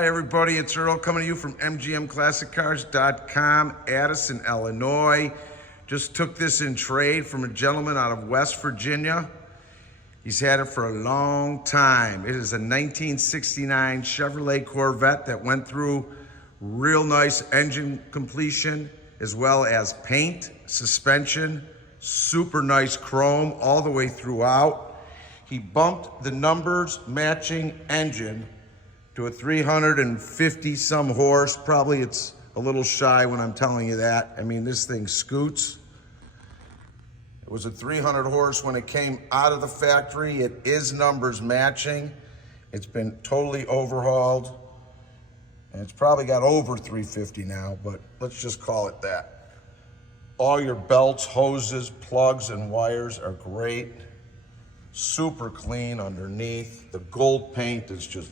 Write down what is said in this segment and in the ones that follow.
Hi everybody, it's Earl coming to you from MGMClassicCars.com, Addison, Illinois. Just took this in trade from a gentleman out of West Virginia. He's had it for a long time. It is a 1969 Chevrolet Corvette that went through real nice engine completion, as well as paint, suspension, super nice chrome all the way throughout. He bumped the numbers matching engine to a 350 some horse. Probably it's a little shy when I'm telling you that. I mean, this thing scoots. It was a 300 horse when it came out of the factory. It is numbers matching. It's been totally overhauled, and it's probably got over 350 now, but let's just call it that. All your belts, hoses, plugs, and wires are great. Super clean underneath. The gold paint is just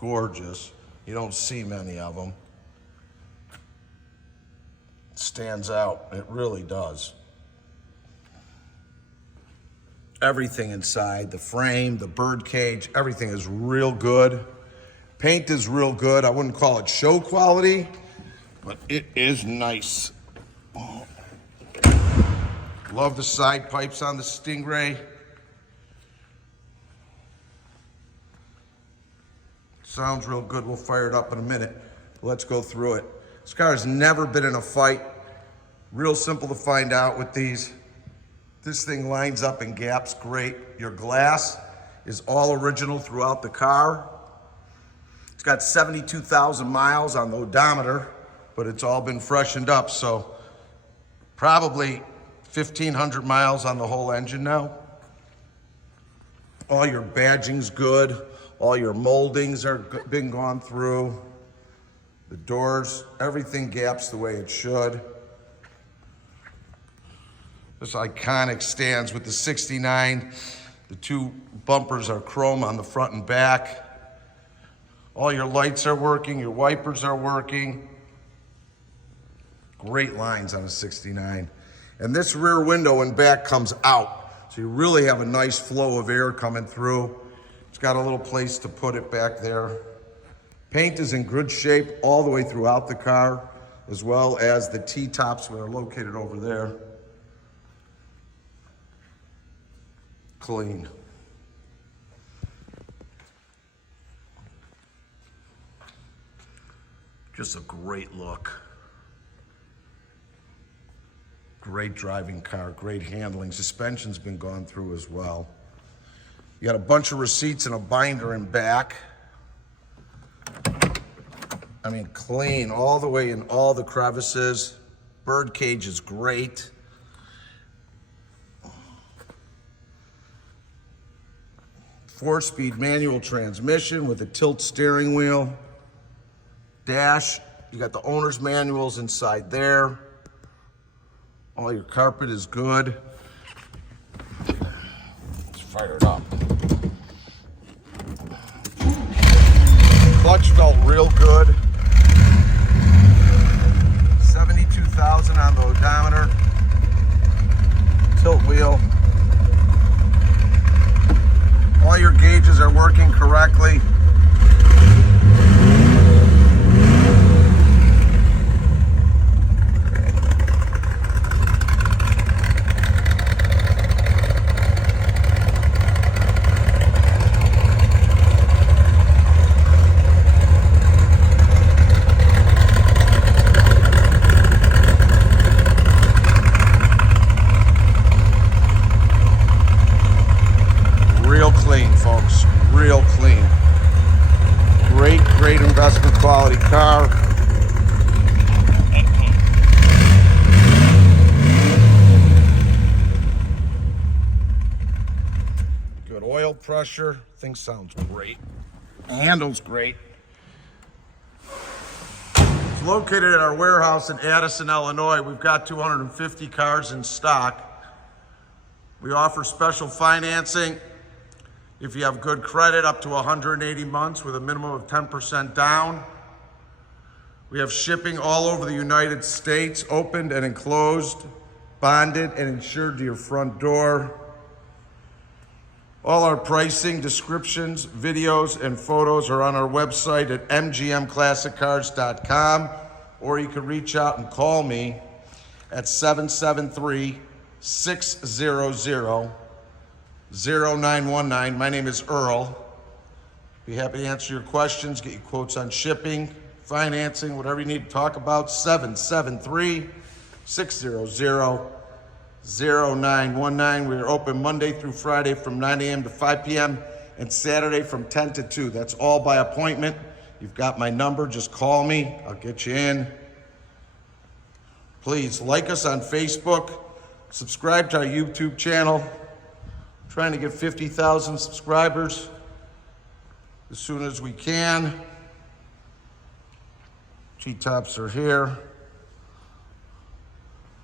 gorgeous. You don't see many of them. It stands out. It really does. Everything inside, the frame, the bird cage, everything is real good. Paint is real good. I wouldn't call it show quality, but it is nice. Love the side pipes on the Stingray. Sounds real good. We'll fire it up in a minute. Let's go through it. This car has never been in a fight. Real simple to find out with these. This thing lines up and gaps great. Your glass is all original throughout the car. It's got 72,000 miles on the odometer, but it's all been freshened up, so probably 1,500 miles on the whole engine now. All your badging's good. All your moldings are been gone through. The doors, everything gaps the way it should. This iconic stands with the 69. The two bumpers are chrome on the front and back. All your lights are working, your wipers are working. Great lines on a 69. And this rear window and back comes out. So you really have a nice flow of air coming through. It's got a little place to put it back there. Paint is in good shape all the way throughout the car, as well as the T-tops that are located over there. Clean. Just a great look. Great driving car, great handling. Suspension's been gone through as well. You got a bunch of receipts and a binder in back. I mean, clean all the way in all the crevices. Bird cage is great. Four-speed manual transmission with a tilt steering wheel. Dash, you got the owner's manuals inside there. All your carpet is good. Let's fire it up. Clutch felt real good. 72,000 on the odometer. Tilt wheel. All your gauges are working correctly. Real clean, folks. Real clean. Great, great investment quality car. Good oil pressure. Thing sounds great. Handles great. It's located at our warehouse in Addison, Illinois. We've got 250 cars in stock. We offer special financing. If you have good credit, up to 180 months with a minimum of 10% down. We have shipping all over the United States, opened and enclosed, bonded and insured to your front door. All our pricing, descriptions, videos, and photos are on our website at mgmclassiccars.com, or you can reach out and call me at 773-600-0919. My name is Earl. Be happy to answer your questions, get you quotes on shipping, financing, whatever you need to talk about. 773-600-0919. We are open Monday through Friday from 9 a.m. to 5 p.m. and Saturday from 10 to 2. That's all by appointment. You've got my number. Just call me. I'll get you in. Please like us on Facebook. Subscribe to our YouTube channel. I'm trying to get 50,000 subscribers as soon as we can. G-tops are here.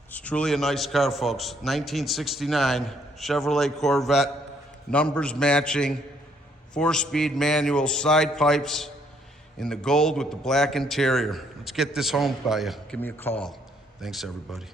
It's truly a nice car, folks. 1969 Chevrolet Corvette, numbers matching, 4-speed manual, side pipes in the gold with the black interior. Let's get this home by you. Give me a call. Thanks, everybody.